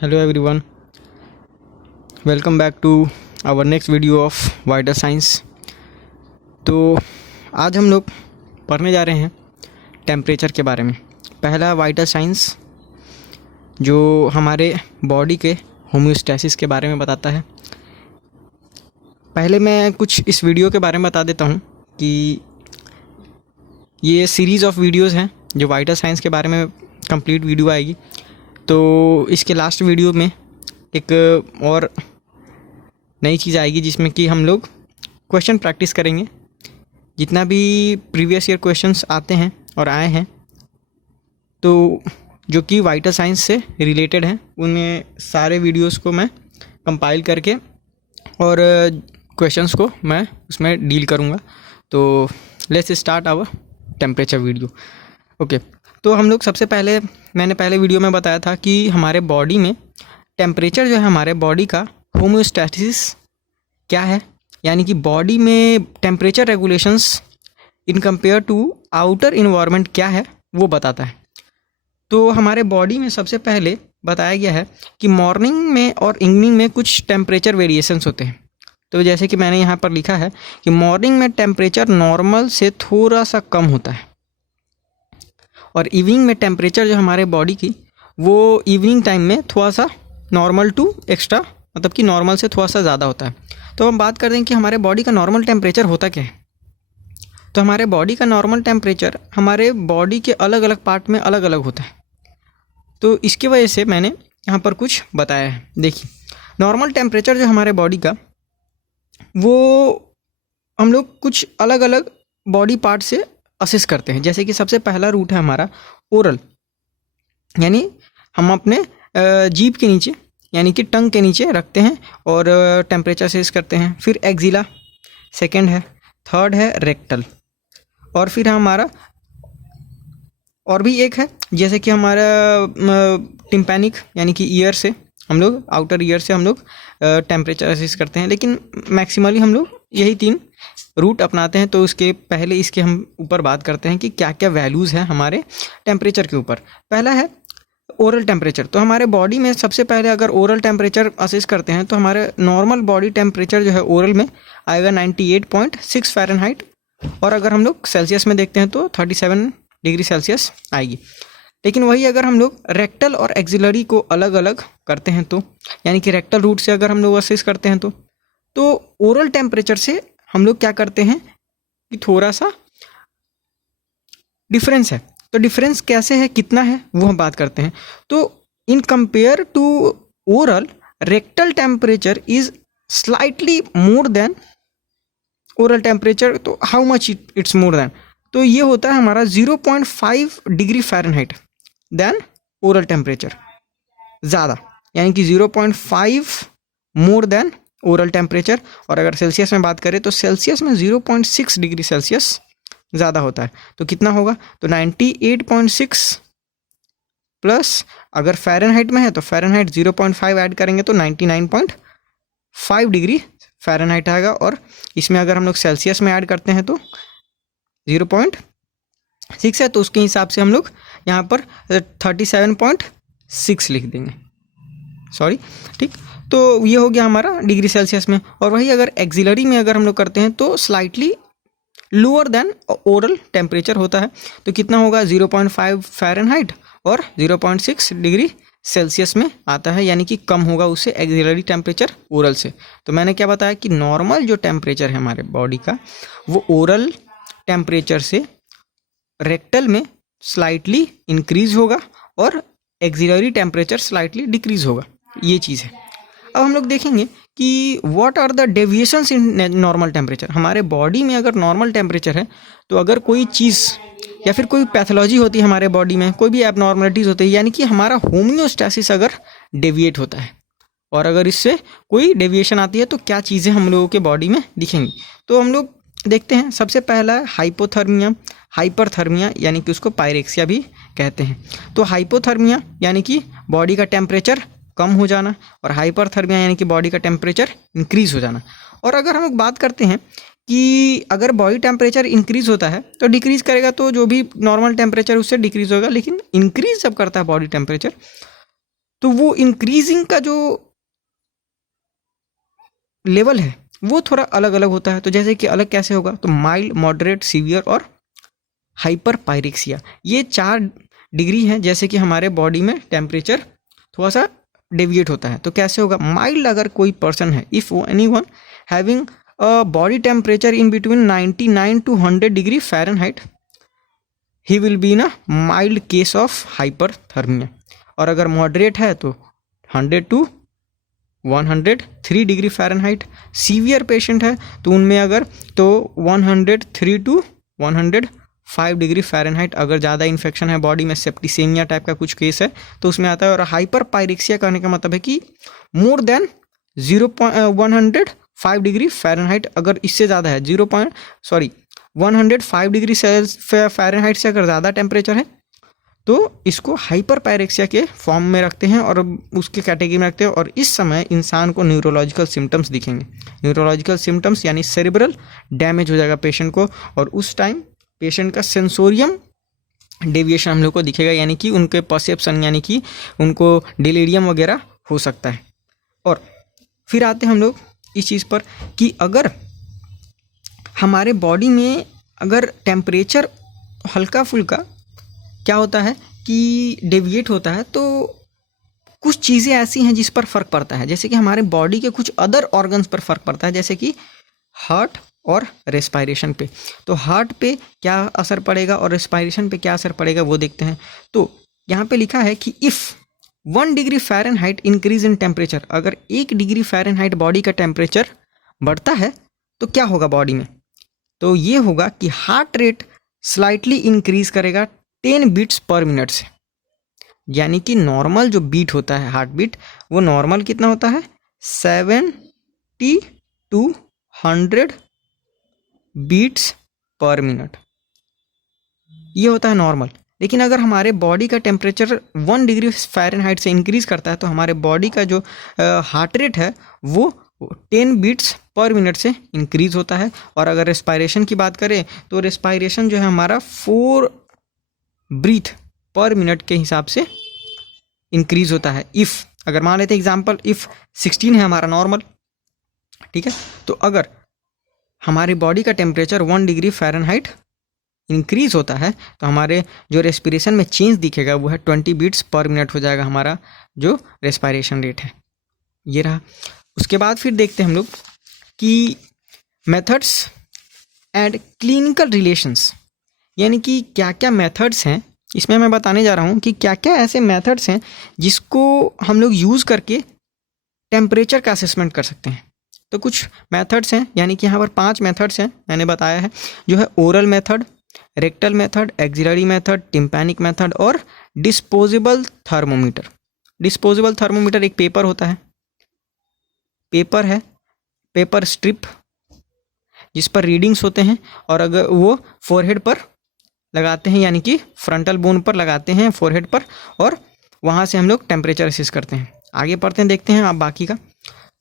Hello everyone, welcome back to our next video of vital science. तो आज हम लोग पढ़ने जा रहे हैं टेम्परेचर के बारे में। पहला वाइटल साइंस जो हमारे बॉडी के होम्योस्टैसिस के बारे में बताता है। पहले मैं कुछ इस वीडियो के बारे में बता देता हूँ कि ये सीरीज़ ऑफ वीडियोज़ हैं जो वाइटल साइंस के बारे में कंप्लीट वीडियो आएगी। तो इसके लास्ट वीडियो में एक और नई चीज़ आएगी जिसमें कि हम लोग क्वेश्चन प्रैक्टिस करेंगे। जितना भी प्रीवियस ईयर क्वेश्चंस आते हैं और आए हैं तो जो कि वाइटल साइंस से रिलेटेड हैं, उनमें सारे वीडियोस को मैं कंपाइल करके और क्वेश्चंस को मैं उसमें डील करूँगा। तो let's start our temperature video. Okay, तो हम लोग सबसे पहले, मैंने पहले वीडियो में बताया था कि हमारे बॉडी में टेम्परेचर जो है, हमारे बॉडी का होम्योस्टैसिस क्या है, यानी कि बॉडी में temperature regulations in compare to outer environment क्या है वो बताता है। तो हमारे बॉडी में सबसे पहले बताया गया है कि मॉर्निंग में और इवनिंग में कुछ टेम्परेचर वेरिएशंस होते हैं। तो जैसे कि मैंने यहाँ पर लिखा है कि मॉर्निंग में टेम्परेचर नॉर्मल से थोड़ा सा कम होता है और इवनिंग में टेम्परेचर जो हमारे बॉडी की वो इवनिंग टाइम में थोड़ा सा नॉर्मल टू एक्स्ट्रा, मतलब कि नॉर्मल से थोड़ा सा ज़्यादा होता है। तो हम बात करते हैं कि हमारे बॉडी का नॉर्मल टेम्परेचर होता क्या है। तो हमारे बॉडी का नॉर्मल टेम्परेचर हमारे बॉडी के अलग अलग पार्ट में अलग अलग होता है। तो इसकी वजह से मैंने यहाँ पर कुछ बताया है। देखिए, नॉर्मल टेम्परेचर जो हमारे बॉडी का वो हम लोग कुछ अलग अलग बॉडी पार्ट से असेस करते हैं। जैसे कि सबसे पहला रूट है हमारा ओरल, यानी हम अपने जीभ के नीचे यानी कि टंग के नीचे रखते हैं और टेम्परेचर असेस करते हैं। फिर एक्जिला सेकंड है, थर्ड है रेक्टल, और फिर हमारा और भी एक है जैसे कि हमारा टिम्पैनिक, यानी कि ईयर से हम लोग, आउटर ईयर से हम लोग टेम्परेचर असेस करते हैं। लेकिन मैक्सिमली हम लोग यही 3 रूट अपनाते हैं। तो उसके पहले इसके हम ऊपर बात करते हैं कि क्या क्या वैल्यूज़ हैं हमारे टेम्परेचर के ऊपर। पहला है ओरल टेम्परेचर। तो हमारे बॉडी में सबसे पहले अगर ओरल टेम्परेचर असेस करते हैं तो हमारे नॉर्मल बॉडी टेम्परेचर जो है ओरल में आएगा 98.6 फ़ारेनहाइट, और अगर हम लोग सेल्सियस में देखते हैं तो 37 डिग्री सेल्सियस आएगी। लेकिन वही अगर हम लोग रेक्टल और एक्सिलरी को अलग अलग करते हैं तो, यानी कि रेक्टल रूट से अगर हम लोग असेस करते हैं तो ओरल टेम्परेचर से हम लोग क्या करते हैं कि थोड़ा सा डिफरेंस है। तो डिफरेंस कैसे है, कितना है, वो हम बात करते हैं। तो in compare to oral, rectal temperature is slightly more than oral temperature. तो how much it's more than, तो ये होता है हमारा 0.5 degree Fahrenheit than oral temperature, ज़्यादा, यानी कि 0.5 मोर देन ओरल टेम्परेचर। और अगर सेल्सियस में बात करें तो सेल्सियस में 0.6 डिग्री सेल्सियस ज़्यादा होता है। तो कितना होगा, तो 98.6 प्लस, अगर फ़ारेनहाइट में है तो फ़ारेनहाइट 0.5 ऐड करेंगे तो 99.5 डिग्री फ़ारेनहाइट आएगा। और इसमें अगर हम लोग सेल्सियस में ऐड करते हैं तो 0.6 है, तो उसके हिसाब से हम लोग यहाँ पर 37.6 लिख देंगे, सॉरी, ठीक। तो ये हो गया हमारा डिग्री सेल्सियस में। और वही अगर एक्सिलरी में अगर हम लोग करते हैं तो slightly lower than oral temperature होता है। तो कितना होगा, 0.5 फ़ारेनहाइट और 0.6 डिग्री सेल्सियस में आता है, यानी कि कम होगा उससे एक्सिलरी टेम्परेचर ओरल से। तो मैंने क्या बताया कि नॉर्मल जो टेम्परेचर है हमारे बॉडी का वो ओरल टेम्परेचर से रेक्टल में स्लाइटली इंक्रीज होगा और एक्सिलरी टेम्परेचर स्लाइटली डिक्रीज होगा, ये चीज़ है। अब हम लोग देखेंगे कि what are the deviations in normal temperature. हमारे बॉडी में अगर नॉर्मल टेम्परेचर है तो अगर कोई चीज़ या फिर कोई पैथोलॉजी होती है हमारे बॉडी में, कोई भी एबनॉर्मलिटीज़ होती है, यानी कि हमारा होम्योस्टैसिस अगर डेविएट होता है और अगर इससे कोई डेविएशन आती है तो क्या चीज़ें हम लोगों के बॉडी में दिखेंगी। तो हम लोग देखते हैं, सबसे पहला है हाइपोथर्मिया, हाइपरथर्मिया, यानी कि उसको पायरेक्सिया भी कहते हैं। तो हाइपोथर्मिया यानी कि बॉडी का टेम्परेचर कम हो जाना, और हाइपरथर्मिया यानी कि बॉडी का टेम्परेचर इंक्रीज़ हो जाना। और अगर हम लोग बात करते हैं कि अगर बॉडी टेम्परेचर इंक्रीज़ होता है तो डिक्रीज़ करेगा, तो जो भी नॉर्मल टेम्परेचर उससे डिक्रीज़ होगा। लेकिन इंक्रीज़ जब करता है बॉडी टेम्परेचर तो वो इंक्रीजिंग का जो लेवल है वो थोड़ा अलग अलग होता है। तो जैसे कि अलग कैसे होगा, तो माइल्ड, मॉडरेट, सीवियर और हाइपर पायरेक्सिया, ये 4 डिग्री हैं जैसे कि हमारे बॉडी में टेम्परेचर थोड़ा सा डेविएट होता है। तो कैसे होगा, माइल्ड अगर कोई पर्सन है, if anyone having a body temperature in between 99 to 100 degree Fahrenheit, he will be in a mild case of hyperthermia. और अगर मॉडरेट है तो 100 to 103 degree Fahrenheit. Severe patient है तो उनमें अगर तो 103 to 105 डिग्री फ़ारेनहाइट। अगर ज़्यादा इन्फेक्शन है बॉडी में, सेप्टिसेमिया टाइप का कुछ केस है तो उसमें आता है। और हाइपर पायरेक्सिया कहने का मतलब है कि मोर देन 105 डिग्री फ़ारेनहाइट, अगर इससे ज़्यादा है 105 डिग्री फ़ारेनहाइट से अगर ज़्यादा टेम्परेचर है तो इसको हाइपर पायरेक्सिया के फॉर्म में रखते हैं और उसके कैटेगरी में रखते हैं। और इस समय इंसान को न्यूरोलॉजिकल सिम्टम्स दिखेंगे। न्यूरोलॉजिकल सिम्टम्स यानी सेरिब्रल डैमेज हो जाएगा पेशेंट को, और उस टाइम पेशेंट का सेंसोरियम डेविएशन हम लोग को दिखेगा, यानी कि उनके परसेप्शन यानी कि उनको डिलीरियम वगैरह हो सकता है। और फिर आते हैं हम लोग इस चीज़ पर कि अगर हमारे बॉडी में अगर टेम्परेचर हल्का फुल्का क्या होता है कि डेविएट होता है तो कुछ चीज़ें ऐसी हैं जिस पर फ़र्क पड़ता है। जैसे कि हमारे बॉडी के कुछ अदर ऑर्गन्स पर फ़र्क पड़ता है, जैसे कि हार्ट और रेस्पायरेशन पे। तो हार्ट पे क्या असर पड़ेगा और रेस्पायरेशन पे क्या असर पड़ेगा वो देखते हैं। तो यहाँ पे लिखा है कि if 1 degree Fahrenheit increase in temperature, अगर 1 डिग्री फ़ारेनहाइट बॉडी का टेम्परेचर बढ़ता है तो क्या होगा बॉडी में, तो ये होगा कि हार्ट रेट स्लाइटली इंक्रीज करेगा 10 बीट्स पर मिनट से। यानी कि नॉर्मल जो बीट होता है हार्ट बीट, वो नॉर्मल कितना होता है 70 to 100 बीट्स पर मिनट, ये होता है नॉर्मल। लेकिन अगर हमारे बॉडी का टेम्परेचर 1 डिग्री फ़ारेनहाइट से इंक्रीज़ करता है तो हमारे बॉडी का जो हार्ट रेट है वो 10 बीट्स पर मिनट से इंक्रीज़ होता है। और अगर रेस्पायरेशन की बात करें तो रेस्पायरेशन जो है हमारा 4 ब्रीथ पर मिनट के हिसाब से इंक्रीज़ होता है। इफ़ अगर मान लेते हैं एग्जांपल, इफ़ 16 है हमारा नॉर्मल, ठीक है, तो अगर हमारी बॉडी का टेम्परेचर 1 डिग्री फ़ारेनहाइट इंक्रीज़ होता है तो हमारे जो रेस्पिरेशन में चेंज दिखेगा वो है 20 बीट्स पर मिनट हो जाएगा हमारा जो रेस्पायरेशन रेट है, ये रहा। उसके बाद फिर देखते हैं हम लोग कि मेथड्स एंड क्लिनिकल रिलेशंस, यानी कि क्या क्या मेथड्स हैं। इसमें मैं बताने जा रहा हूँ कि क्या क्या ऐसे मेथड्स हैं जिसको हम लोग यूज़ करके टेम्परेचर का असेसमेंट कर सकते हैं। तो कुछ मेथड्स हैं, यानी कि यहाँ पर 5 मेथड्स हैं मैंने बताया है, जो है oral method, rectal method, axillary method, tympanic method और डिस्पोजेबल थर्मोमीटर। डिस्पोजेबल थर्मोमीटर एक पेपर होता है, पेपर है, पेपर स्ट्रिप, जिस पर रीडिंग्स होते हैं और अगर वो फोरहेड पर लगाते हैं, यानी कि फ्रंटल बोन पर लगाते हैं फोरहेड पर, और वहाँ से हम लोग टेम्परेचर असेस करते हैं। आगे पढ़ते हैं, देखते हैं आप बाकी का।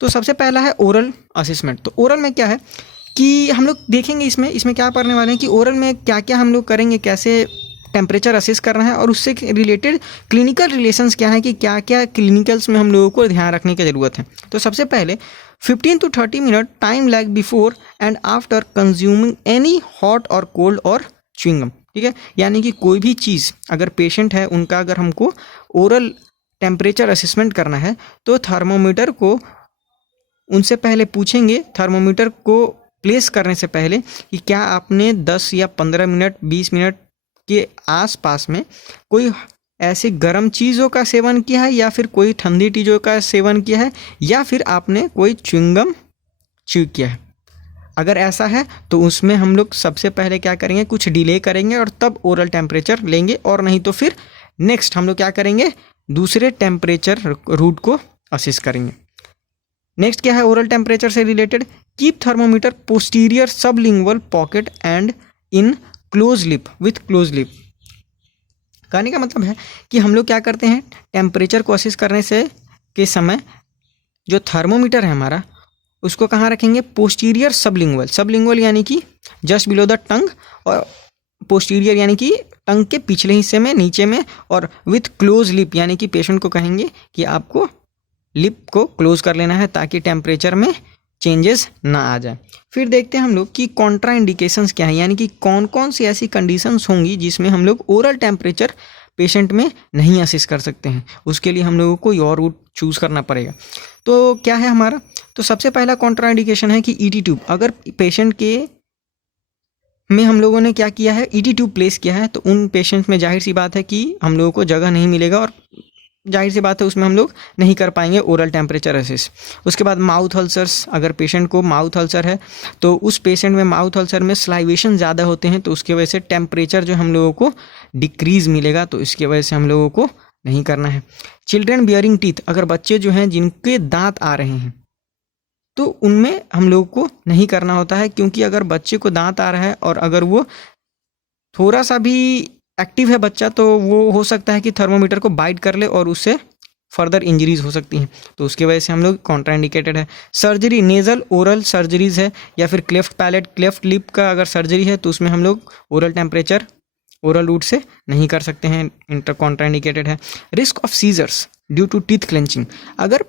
तो सबसे पहला है ओरल असेसमेंट। तो ओरल में क्या है कि हम लोग देखेंगे इसमें क्या पढ़ने वाले हैं कि ओरल में क्या क्या हम लोग करेंगे, कैसे टेम्परेचर असेस करना है और उससे रिलेटेड क्लिनिकल रिलेशंस क्या है कि क्या क्या क्लिनिकल्स में हम लोगों को ध्यान रखने की ज़रूरत है। तो सबसे पहले 15 to 30 minute time lag before and after consuming any hot और कोल्ड और च्युइंगम, ठीक है। यानी कि कोई भी चीज़ अगर पेशेंट है उनका अगर हमको ओरल टेम्परेचर असेसमेंट करना है तो थर्मोमीटर को उनसे पहले पूछेंगे, थर्मोमीटर को प्लेस करने से पहले, कि क्या आपने 10 या 15 मिनट 20 मिनट के आसपास में कोई ऐसे गर्म चीज़ों का सेवन किया है या फिर कोई ठंडी चीज़ों का सेवन किया है या फिर आपने कोई च्युइंगम च्यू किया है। अगर ऐसा है तो उसमें हम लोग सबसे पहले क्या करेंगे, कुछ डिले करेंगे और तब ओरल टेम्परेचर लेंगे, और नहीं तो फिर नेक्स्ट हम लोग क्या करेंगे, दूसरे टेम्परेचर रूट को असेस करेंगे। नेक्स्ट क्या है ओरल टेम्परेचर से related, keep thermometer posterior sublingual pocket and in close lip with close lip. कहने का मतलब है कि हम लोग क्या करते हैं, टेम्परेचर को असेस करने से के समय जो थर्मोमीटर है हमारा उसको कहाँ रखेंगे, पोस्टीरियर सबलिंगुअल। सबलिंगुअल यानी कि जस्ट बिलो द टंग, और पोस्टीरियर यानी कि टंग के पिछले हिस्से में, नीचे में, और विथ क्लोज लिप, यानी कि पेशेंट को कहेंगे कि आपको लिप को क्लोज कर लेना है ताकि टेम्परेचर में चेंजेस ना आ जाए। फिर देखते हैं हम लोग कि कॉन्ट्रा इंडिकेशंस क्या है, यानी कि कौन कौन सी ऐसी कंडीशंस होंगी जिसमें हम लोग ओरल टेम्परेचर पेशेंट में नहीं असिस्ट कर सकते हैं। उसके लिए हम लोगों को कोई और रूट चूज़ करना पड़ेगा। तो क्या है हमारा, तो सबसे पहला कॉन्ट्रा इंडिकेशन है कि ईटी ट्यूब, अगर पेशेंट के में हम लोगों ने क्या किया है, ईटी ट्यूब प्लेस किया है, तो उन पेशेंट में जाहिर सी बात है कि हम लोगों को जगह नहीं मिलेगा और जाहिर सी बात है उसमें हम लोग नहीं कर पाएंगे ओरल टेम्परेचर असिस्ट। उसके बाद माउथ अल्सर्स, अगर पेशेंट को माउथ अल्सर है तो उस पेशेंट में माउथ अल्सर में स्लाइवेशन ज़्यादा होते हैं, तो उसकी वजह से टेम्परेचर जो हम लोगों को डिक्रीज़ मिलेगा, तो इसकी वजह से हम लोगों को नहीं करना है। चिल्ड्रन बियरिंग टीथ, अगर बच्चे जो हैं जिनके दांत आ रहे हैं तो उनमें हम लोग को नहीं करना होता है, क्योंकि अगर बच्चे को दांत आ रहा है और अगर वो थोड़ा सा भी एक्टिव है बच्चा, तो वो हो सकता है कि थर्मोमीटर को बाइट कर ले और उससे फर्दर इंजरीज हो सकती हैं, तो उसकी वजह से हम लोग कॉन्ट्राइंडिकेटेड है। सर्जरी, नेजल ओरल सर्जरीज है या फिर क्लेफ्ट पैलेट क्लेफ्ट लिप का अगर सर्जरी है तो उसमें हम लोग ओरल टेम्परेचर ओरल रूट से नहीं कर सकते हैं, इंटर कॉन्ट्राइंडिकेटेड है। Risk of seizures due to teeth clenching, अगर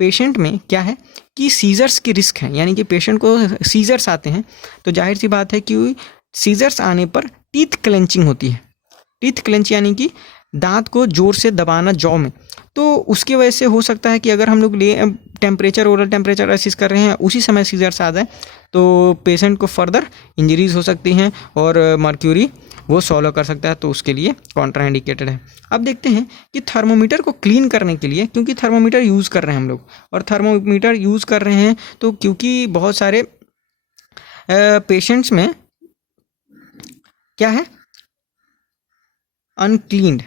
पेशेंट में क्या है कि सीजर्स की रिस्क है, यानी कि पेशेंट को सीजर्स आते हैं, तो जाहिर सी बात है कि सीजर्स आने पर टीथ क्लेंचिंग होती है। टीथ क्लेंच यानी कि दांत को जोर से दबाना जॉ में, तो उसकी वजह से हो सकता है कि अगर हम लोग टेम्परेचर ओरल टेम्परेचर असिस्ट कर रहे हैं उसी समय सीजर्स आ जाए तो पेशेंट को फर्दर इंजरीज हो सकती हैं और मर्क्यूरी वो सॉल्व कर सकता है, तो उसके लिए कॉन्ट्राइंडिकेटेड है। अब देखते हैं कि थर्मोमीटर को क्लीन करने के लिए, क्योंकि थर्मोमीटर यूज़ कर रहे हैं हम लोग और थर्मोमीटर यूज़ कर रहे हैं तो क्योंकि बहुत सारे पेशेंट्स में क्या है अनक्लीन्ड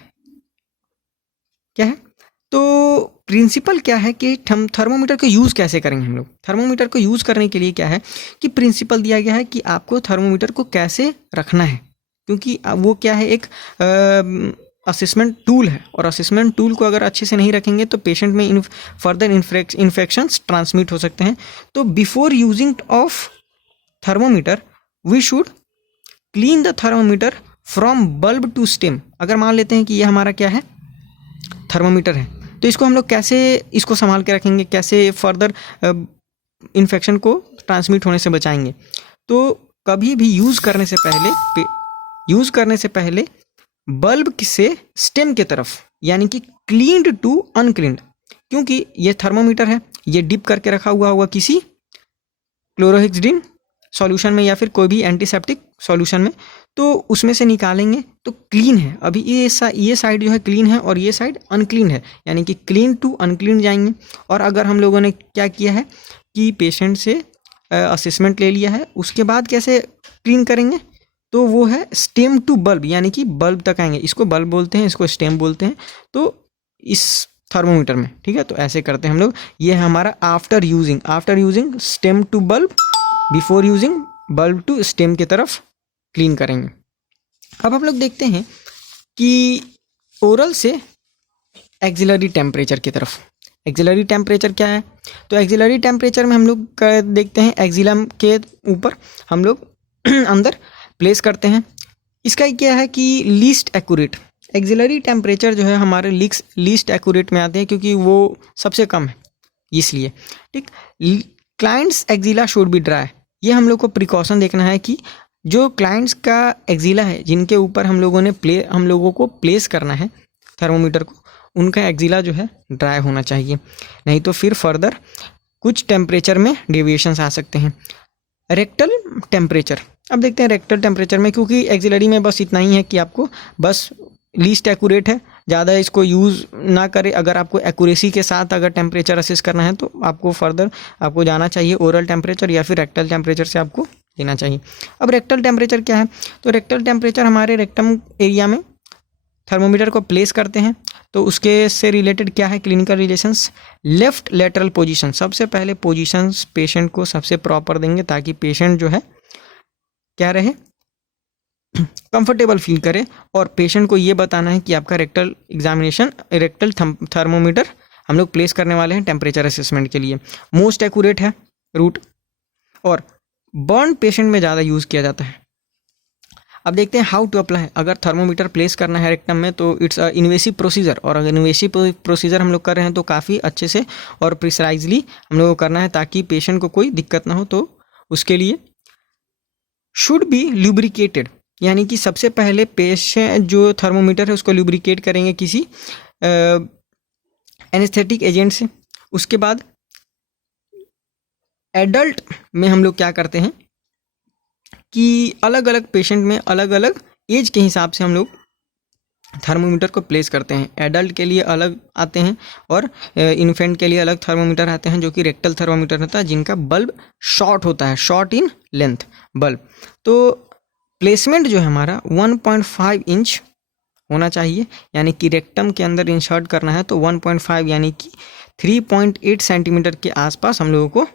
क्या है, तो प्रिंसिपल क्या है कि हम थर्मोमीटर को यूज़ कैसे करेंगे। हम लोग थर्मोमीटर को यूज़ करने के लिए क्या है कि प्रिंसिपल दिया गया है कि आपको थर्मोमीटर को कैसे रखना है, क्योंकि वो क्या है एक असेसमेंट टूल है और असेसमेंट टूल को अगर अच्छे से नहीं रखेंगे तो पेशेंट में फर्दर इन्फेक्शंस ट्रांसमिट हो सकते हैं। तो before using of thermometer we should clean the thermometer from bulb to stem. अगर मान लेते हैं कि ये हमारा क्या है थर्मोमीटर है, तो इसको हम लोग कैसे इसको संभाल के रखेंगे, कैसे फर्दर इन्फेक्शन को ट्रांसमिट होने से बचाएंगे। तो कभी भी यूज़ करने से पहले बल्ब से स्टेम के तरफ, यानी कि क्लीन्ड टू अनक्लीन्ड, क्योंकि ये थर्मोमीटर है ये डिप करके रखा हुआ होगा किसी क्लोरोहेक्सिडिन सॉल्यूशन में या फिर कोई भी एंटीसेप्टिक सॉल्यूशन में, तो उसमें से निकालेंगे तो क्लीन है। अभी ये साइड जो है क्लीन है और ये साइड अनक्लीन है, यानी कि क्लीन टू अनक्लीन जाएंगे। और अगर हम लोगों ने क्या किया है कि पेशेंट से असेसमेंट ले लिया है, उसके बाद कैसे क्लीन करेंगे, तो वो है स्टेम टू बल्ब, यानी कि बल्ब तक आएंगे। इसको बल्ब बोलते हैं, इसको स्टेम बोलते हैं, तो इस थर्मोमीटर में ठीक है, तो ऐसे करते हैं हम लोग। ये है हमारा after using stem to bulb, before using bulb to stem की तरफ क्लीन करेंगे। अब हम लोग देखते हैं कि ओरल से एक्सिलरी टेम्परेचर की तरफ। एक्सिलरी टेम्परेचर क्या है, तो एक्सिलरी टेम्परेचर में हम लोग देखते हैं एक्सिलम के ऊपर हम लोग अंदर प्लेस करते हैं। इसका क्या है कि लीस्ट एक्यूरेट एक्सिलरी टेम्परेचर जो है हमारे लीस्ट एक्यूरेट में आते हैं, क्योंकि वो सबसे कम है इसलिए। ठीक, clients axilla should be dry, ये हम लोग को प्रिकॉशन देखना है कि जो क्लाइंट्स का एक्सिला है जिनके ऊपर हम लोगों को प्लेस करना है थर्मोमीटर को, उनका एक्सिला जो है ड्राई होना चाहिए, नहीं तो फिर फर्दर कुछ टेम्परेचर में डेविएशंस आ सकते हैं। रेक्टल टेम्परेचर, अब देखते हैं रेक्टल टेम्परेचर में, क्योंकि एक्सिलरी में बस इतना ही है कि आपको बस लीस्ट एक्यूरेट है, ज़्यादा इसको यूज़ ना करें। अगर आपको एक्यूरेसी के साथ अगर टेम्परेचर असेस करना है तो आपको फर्दर आपको जाना चाहिए ओरल टेम्परेचर या फिर रेक्टल टेम्परेचर से आपको लेना चाहिए। अब रेक्टल टेम्परेचर क्या है, तो रेक्टल टेम्परेचर हमारे रेक्टम एरिया में थर्मोमीटर को प्लेस करते हैं, तो उसके से रिलेटेड क्या है clinical relations. Left lateral position, सबसे पहले पोजीशंस पेशेंट को सबसे प्रॉपर देंगे ताकि पेशेंट जो है क्या रहे कंफर्टेबल फील करे, और पेशेंट को ये बताना है कि आपका रेक्टल थर्मोमीटर हम लोग प्लेस करने वाले हैं टेम्परेचर असेसमेंट के लिए। मोस्ट एक्यूरेट है रूट, और बर्न पेशेंट में ज़्यादा यूज़ किया जाता है। अब देखते हैं हाउ टू अप्लाई। अगर थर्मोमीटर प्लेस करना है रेक्टम में तो इट्स अ इन्वेसिव प्रोसीजर, और अगर इन्वेसिव प्रोसीजर हम लोग कर रहे हैं तो काफ़ी अच्छे से और प्रिसाइजली हम लोग को करना है ताकि पेशेंट को कोई दिक्कत ना हो। तो उसके लिए शुड बी लुब्रिकेटेड, यानी कि सबसे पहले पेशेंट जो थर्मोमीटर है उसको लुब्रिकेट करेंगे किसी एनेस्थेटिक एजेंट से। उसके बाद एडल्ट में हम लोग क्या करते हैं कि अलग अलग पेशेंट में अलग अलग एज के हिसाब से हम लोग थर्मोमीटर को प्लेस करते हैं। एडल्ट के लिए अलग आते हैं और इन्फेंट के लिए अलग थर्मोमीटर आते हैं जो कि रेक्टल थर्मोमीटर होता है, जिनका बल्ब शॉर्ट होता है, शॉर्ट इन लेंथ बल्ब। तो प्लेसमेंट जो है हमारा 1.5 इंच होना चाहिए, यानी कि रेक्टम के अंदर इंसर्ट करना है तो 1.5 यानी कि 3.8 सेंटीमीटर के आसपास हम लोगों को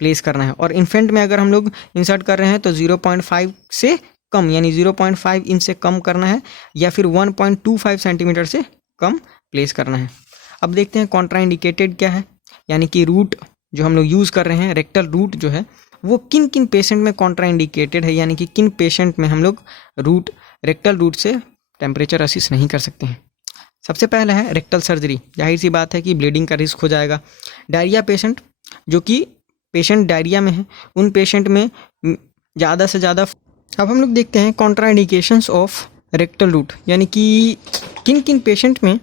प्लेस करना है। और इन्फेंट में अगर हम लोग इंसर्ट कर रहे हैं तो 0.5 से कम, यानी 0.5 इंच से कम करना है, या फिर 1.25 सेंटीमीटर से कम प्लेस करना है। अब देखते हैं कॉन्ट्राइंडिकेटेड क्या है, यानी कि रूट जो हम लोग यूज़ कर रहे हैं, रेक्टल रूट जो है वो किन किन पेशेंट में कॉन्ट्राइंडिकेटेड है, यानी कि किन पेशेंट में हम लोग रेक्टल रूट से टेम्परेचर असिस्ट नहीं कर सकते हैं। सबसे पहला है रेक्टल सर्जरी। जाहिर सी बात है कि ब्लीडिंग का रिस्क हो जाएगा। डायरिया पेशेंट, जो कि पेशेंट डायरिया में है, उन पेशेंट में ज़्यादा से ज़्यादा। अब हम लोग देखते हैं कॉन्ट्राइंडिकेशंस ऑफ रेक्टल रूट, यानी कि किन किन पेशेंट में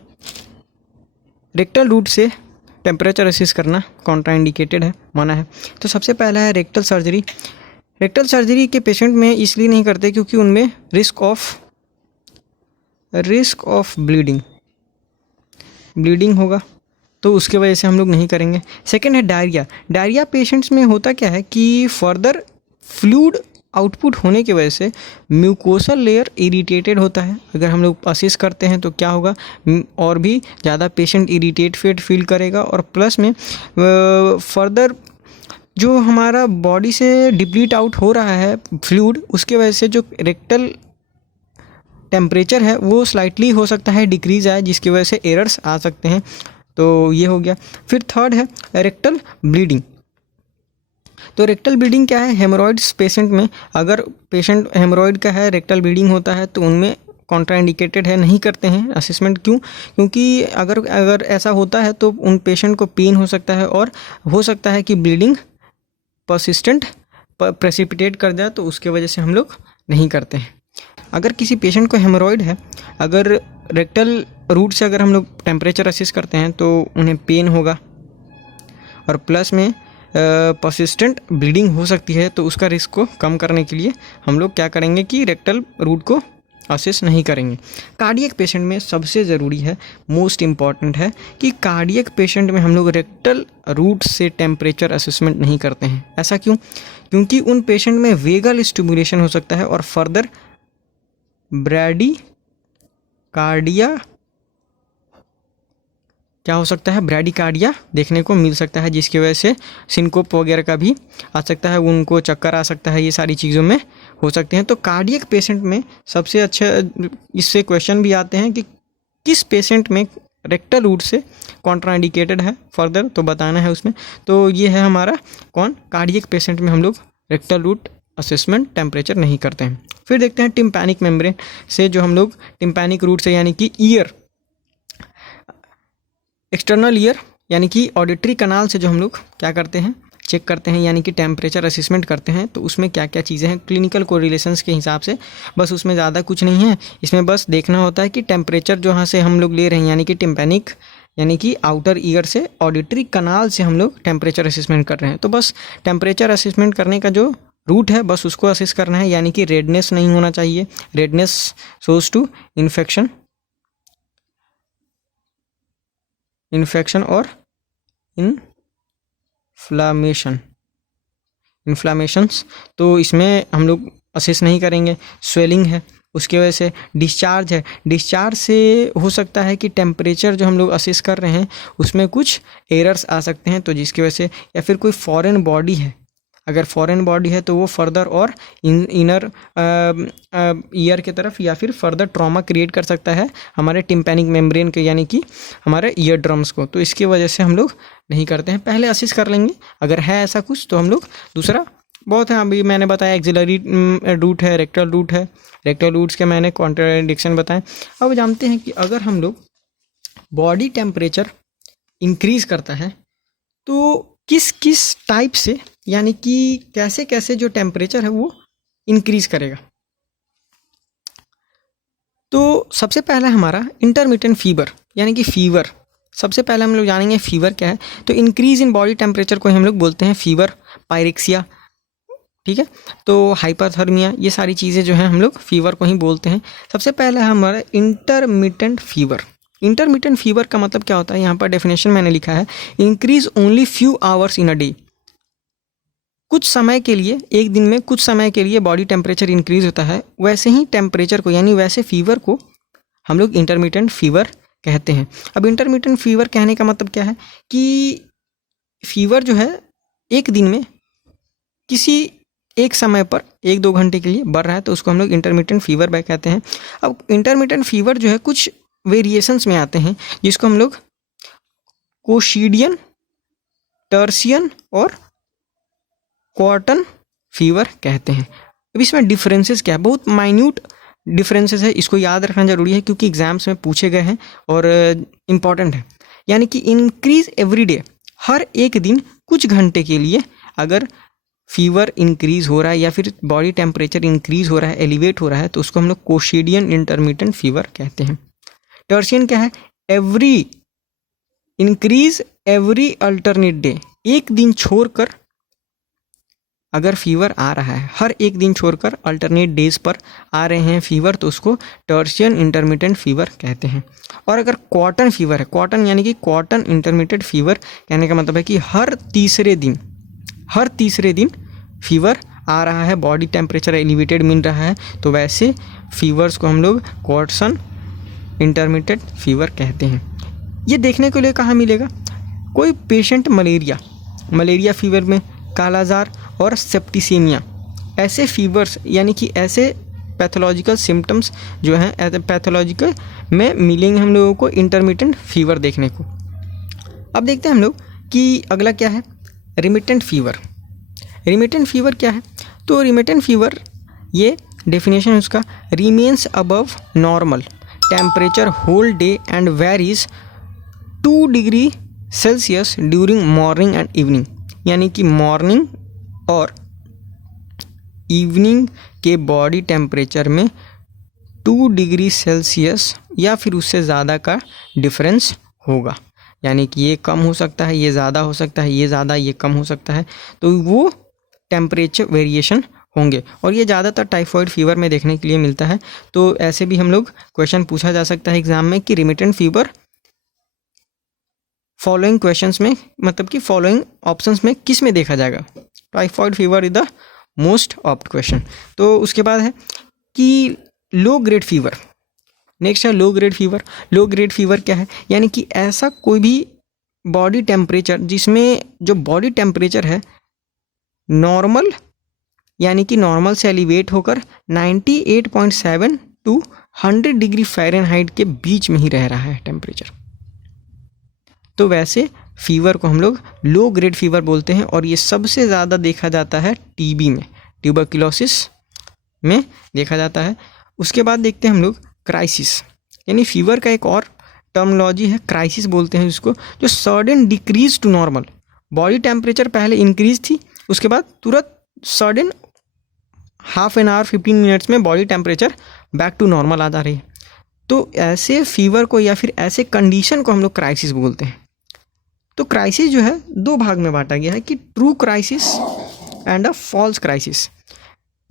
रेक्टल रूट से टेम्परेचर असिस्ट करना कॉन्ट्राइंडिकेटेड है, मना है। तो सबसे पहला है रेक्टल सर्जरी। रेक्टल सर्जरी के पेशेंट में इसलिए नहीं करते क्योंकि उनमें रिस्क ऑफ ब्लीडिंग होगा, तो उसके वजह से हम लोग नहीं करेंगे। सेकेंड है डायरिया। डायरिया पेशेंट्स में होता क्या है कि फर्दर फ्लूइड आउटपुट होने की वजह से म्यूकोसल लेयर इरिटेटेड होता है। अगर हम लोग असिस्ट करते हैं तो क्या होगा, और भी ज़्यादा पेशेंट इरिटेट फील करेगा, और प्लस में फर्दर जो हमारा बॉडी से डिप्लीट आउट हो रहा है फ्लूइड, उसके वजह से जो रेक्टल टेम्परेचर है वो स्लाइटली हो सकता है डिक्रीज आए, जिसकी वजह से एरर्स आ सकते हैं। तो ये हो गया। फिर थर्ड है रेक्टल ब्लीडिंग। तो रेक्टल ब्लीडिंग क्या है, हेमोरॉइड्स पेशेंट में, अगर पेशेंट हेमोरॉइड का है, रेक्टल ब्लीडिंग होता है तो उनमें कॉन्ट्राइंडिकेटेड है, नहीं करते हैं असेसमेंट। क्यों? क्योंकि अगर ऐसा होता है तो उन पेशेंट को पेन हो सकता है, और हो सकता है कि ब्लीडिंग परसिस्टेंट प्रेसिपिटेट कर जाए, तो उसके वजह से हम लोग नहीं करते हैं। अगर किसी पेशेंट को हेमोरॉइड है, अगर रेक्टल रूट से अगर हम लोग टेम्परेचर असिस्ट करते हैं तो उन्हें पेन होगा, और प्लस में परसिस्टेंट ब्लीडिंग हो सकती है। तो उसका रिस्क को कम करने के लिए हम लोग क्या करेंगे कि रेक्टल रूट को असिस्ट नहीं करेंगे। कार्डियक पेशेंट में सबसे ज़रूरी है, मोस्ट इम्पॉर्टेंट है कि कार्डियक पेशेंट में हम लोग रेक्टल रूट से टेम्परेचर असेसमेंट नहीं करते हैं। ऐसा क्यों? क्योंकि उन पेशेंट में वेगल स्टिमुलेशन हो सकता है, और फर्दर ब्रैडीकार्डिया क्या हो सकता है, ब्रैडीकार्डिया देखने को मिल सकता है, जिसकी वजह से सिनकोप वगैरह का भी आ सकता है, उनको चक्कर आ सकता है, ये सारी चीज़ों में हो सकते हैं। तो कार्डियक पेशेंट में सबसे अच्छा इससे क्वेश्चन भी आते हैं कि किस पेशेंट में रेक्टल रूट से कॉन्ट्राइंडिकेटेड है फर्दर, तो बताना है उसमें। तो ये है हमारा कार्डियक पेशेंट में हम लोग रेक्टल रूट असेसमेंट टेम्परेचर नहीं करते हैं। फिर देखते हैं टिम्पैनिक मेम्ब्रेन से, जो हम लोग टिम्पैनिक रूट से, यानी कि ईयर, एक्सटर्नल ईयर यानी कि ऑडिटरी कनाल से जो हम लोग क्या करते हैं, चेक करते हैं, यानी कि टेम्परेचर असेसमेंट करते हैं। तो उसमें क्या क्या चीज़ें हैं क्लिनिकल कोरिलेशंस के हिसाब से, बस उसमें ज़्यादा कुछ नहीं है। इसमें बस देखना होता है कि टेम्परेचर जो यहाँ से हम लोग ले रहे हैं, यानी कि टिम्पैनिक, यानी कि आउटर ईयर से ऑडिटरी कनाल से हम लोग टेम्परेचर असेसमेंट कर रहे हैं। तो बस टेम्परेचर असेसमेंट करने का जो रूट है बस उसको असेस करना है, यानी कि रेडनेस नहीं होना चाहिए। रेडनेस सोज टू इन्फेक्शन और इन्फ्लामेशंस, तो इसमें हम लोग असेस नहीं करेंगे। स्वेलिंग है, उसकी वजह से डिस्चार्ज है, डिस्चार्ज से हो सकता है कि टेम्परेचर जो हम लोग असेस कर रहे हैं उसमें कुछ एरर्स आ सकते हैं, तो जिसकी वजह से, या फिर कोई फॉरेन बॉडी है, अगर फॉरेन बॉडी है तो वो फर्दर और इनर ईयर के तरफ या फिर फर्दर ट्रॉमा क्रिएट कर सकता है हमारे टिम्पैनिक मेम्ब्रेन के, यानी कि हमारे ईयर ड्रम्स को। तो इसकी वजह से हम लोग नहीं करते हैं, पहले असिस्ट कर लेंगे। अगर है ऐसा कुछ तो हम लोग दूसरा बहुत हैं, अभी मैंने बताया एक्सिलरी रूट है, रेक्टल रूट है, रेक्टल रूट्स के मैंने कॉन्ट्राडिक्शन बताए। अब जानते हैं कि अगर हम लोग बॉडी टेम्परेचर इंक्रीज करता है तो किस किस टाइप से, यानी कि कैसे कैसे जो टेम्परेचर है वो इंक्रीज करेगा। तो सबसे पहला हमारा इंटरमिटेंट फीवर, यानी कि फीवर। सबसे पहले हम लोग जानेंगे फीवर क्या है। तो इंक्रीज इन बॉडी टेम्परेचर को हम लोग बोलते हैं फीवर, पायरेक्सिया, ठीक है। तो हाइपरथर्मिया, ये सारी चीज़ें जो हैं हम लोग फीवर को ही बोलते हैं। सबसे पहला है हमारा इंटरमिटेंट फीवर। इंटरमिटेंट फीवर का मतलब क्या होता है, यहाँ पर डेफिनेशन मैंने लिखा है, increase only few hours in a day. कुछ समय के लिए, एक दिन में कुछ समय के लिए बॉडी टेम्परेचर इंक्रीज होता है, वैसे ही टेम्परेचर को, यानी वैसे फीवर को हम लोग इंटरमिटेंट फीवर कहते हैं। अब इंटरमिटेंट फीवर कहने का मतलब क्या है कि फीवर जो है एक दिन में किसी एक समय पर 1-2 घंटे के लिए बढ़ रहा है, तो उसको हम लोग इंटरमिटेंट फीवर कहते हैं। अब इंटरमिटेंट फीवर जो है कुछ वेरिएशंस में आते हैं, जिसको हम लोग कोशिडियन, टर्सियन और क्वार्टन फीवर कहते हैं। अब इसमें डिफरेंसेस क्या है, बहुत माइन्यूट डिफरेंसेस है, इसको याद रखना जरूरी है क्योंकि एग्जाम्स में पूछे गए हैं और इम्पॉर्टेंट है। यानी कि इंक्रीज एवरी डे, हर एक दिन कुछ घंटे के लिए अगर फीवर इंक्रीज हो रहा है या फिर बॉडी टेम्परेचर इंक्रीज हो रहा है, एलिवेट हो रहा है, तो उसको हम लोग कोशिडियन इंटरमिटेंट फीवर कहते हैं। टर्सियन क्या है, every increase every alternate day, एक दिन छोड़कर अगर फीवर आ रहा है, हर एक दिन छोड़कर अल्टरनेट डेज पर आ रहे हैं फीवर, तो उसको टर्सियन इंटरमिटेंट फीवर कहते हैं। और अगर क्वार्टन फीवर है, क्वार्टन यानी कि क्वार्टन इंटरमिटेंट फीवर कहने का मतलब है कि हर तीसरे दिन फीवर आ रहा है, बॉडी टेम्परेचर एलिवेटेड मिल रहा है, तो वैसे फीवर्स को हम लोग क्वार्टन इंटरमिटेंट फीवर कहते हैं। ये देखने के लिए कहाँ मिलेगा, कोई पेशेंट मलेरिया फीवर में, कालाजार और सेप्टिसेमिया, ऐसे फीवर्स यानी कि ऐसे पैथोलॉजिकल सिम्टम्स जो हैं पैथोलॉजिकल में मिलेंगे हम लोगों को इंटरमिटेंट फीवर देखने को। अब देखते हैं हम लोग कि अगला क्या है, रिमिटेंट फीवर। रिमिटेंट फीवर क्या है, तो रिमिटेंट फीवर, ये डेफिनेशन है उसका, remains above normal temperature whole day and varies 2 degree Celsius during morning and evening. यानी कि मॉर्निंग और इवनिंग के बॉडी टेम्परेचर में 2 डिग्री सेल्सियस या फिर उससे ज़्यादा का डिफरेंस होगा। यानी कि ये कम हो सकता है, ये ज़्यादा हो सकता है, ये ज़्यादा ये कम हो सकता है, तो वो टेम्परेचर वेरिएशन होंगे। और ये ज़्यादातर टाइफॉइड फीवर में देखने के लिए मिलता है। तो ऐसे भी हम लोग क्वेश्चन पूछा जा सकता है एग्जाम में कि रिमिटेंट फीवर फॉलोइंग क्वेश्चंस में, मतलब कि फॉलोइंग ऑप्शंस में किस में देखा जाएगा, typhoid fever is the most opt question. तो उसके बाद है कि लो ग्रेड फीवर। नेक्स्ट है low grade fever. Low grade fever क्या है, यानी कि ऐसा कोई भी बॉडी टेम्परेचर जिसमें जो बॉडी टेम्परेचर है नॉर्मल, यानी कि नॉर्मल से एलिवेट होकर 98.7 टू 100 डिग्री फ़ारेनहाइट के बीच में ही रह रहा है टेम्परेचर, तो वैसे फीवर को हम लोग लो ग्रेड फीवर बोलते हैं। और ये सबसे ज़्यादा देखा जाता है टीबी में, ट्यूबरक्लोसिस में देखा जाता है। उसके बाद देखते हैं हम लोग क्राइसिस, यानी फीवर का एक और टर्मिनोलॉजी है, क्राइसिस बोलते हैं जिसको, जो sudden decrease to normal, body temperature पहले इंक्रीज थी, उसके बाद तुरंत sudden half an hour 15 minutes में body temperature back to normal आ जा रही है। तो ऐसे फीवर को या फिर ऐसे कंडीशन को हम लोग क्राइसिस बोलते हैं। तो क्राइसिस जो है 2 भाग में बांटा गया है कि true crisis and a false crisis.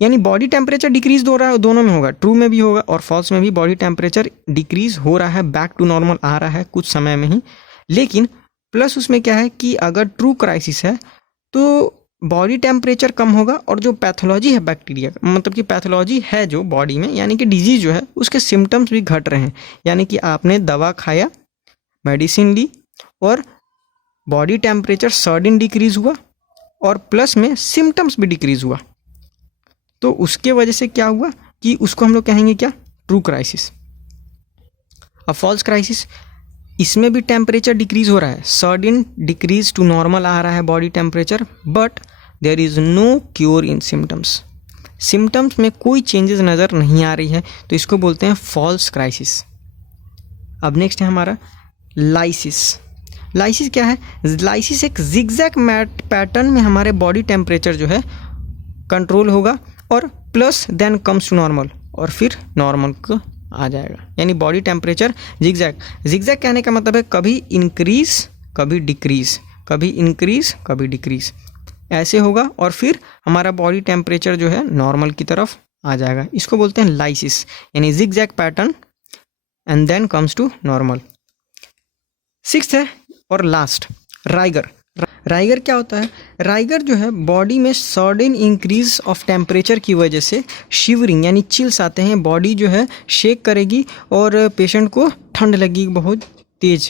यानी बॉडी टेम्परेचर डिक्रीज हो रहा है, दोनों में होगा, ट्रू में भी होगा और फॉल्स में भी बॉडी टेम्परेचर डिक्रीज हो रहा है, बैक टू नॉर्मल आ रहा है कुछ समय में ही। लेकिन प्लस उसमें क्या है कि अगर ट्रू क्राइसिस है तो बॉडी टेम्परेचर कम होगा और जो पैथोलॉजी है बैक्टीरिया, मतलब कि पैथोलॉजी है जो बॉडी में, यानी कि डिजीज़ जो है उसके सिम्टम्स भी घट रहे हैं। यानी कि आपने दवा खाया, मेडिसिन ली और बॉडी टेम्परेचर सडन डिक्रीज हुआ और प्लस में सिम्टम्स भी डिक्रीज हुआ, तो उसके वजह से क्या हुआ कि उसको हम लोग कहेंगे क्या, ट्रू क्राइसिस। अब फॉल्स क्राइसिस, इसमें भी टेम्परेचर डिक्रीज हो रहा है, सडन डिक्रीज टू नॉर्मल आ रहा है body temperature, but there is no cure in symptoms. Symptoms में कोई चेंजेस नज़र नहीं आ रही है, तो इसको बोलते हैं फॉल्स क्राइसिस। अब नेक्स्ट है हमारा लाइसिस। लाइसिस क्या है? लाइसिस एक जिगजैग पैटर्न में हमारे बॉडी टेम्परेचर जो है कंट्रोल होगा और plus then comes to normal, और फिर नॉर्मल को आ जाएगा। यानी बॉडी टेम्परेचर जिगजैग। जिगजैग कहने का मतलब है कभी इंक्रीज कभी डिक्रीज, कभी इंक्रीज कभी डिक्रीज, ऐसे होगा और फिर हमारा बॉडी टेम्परेचर जो है नॉर्मल की तरफ आ जाएगा। इसको बोलते हैं लाइसिस, यानी zigzag pattern and then comes to normal. Sixth है और लास्ट, राइगर। राइगर क्या होता है? राइगर जो है बॉडी में सडन इंक्रीज ऑफ टेम्परेचर की वजह से शिवरिंग यानी चिल्स आते हैं, बॉडी जो है शेक करेगी और पेशेंट को ठंड लगेगी बहुत तेज़।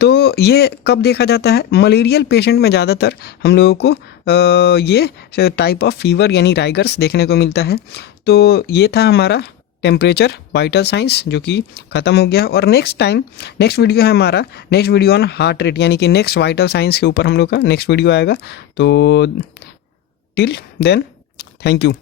तो ये कब देखा जाता है? मलेरियल पेशेंट में ज़्यादातर हम लोगों को ये टाइप ऑफ फीवर यानी राइगर्स देखने को मिलता है। तो ये था हमारा टेम्परेचर वाइटल साइंस जो कि ख़त्म हो गया। और नेक्स्ट वीडियो है हमारा, next video on heart rate, यानी कि नेक्स्ट वाइटल साइंस के ऊपर हम लोग का नेक्स्ट वीडियो आएगा। तो टिल देन थैंक यू।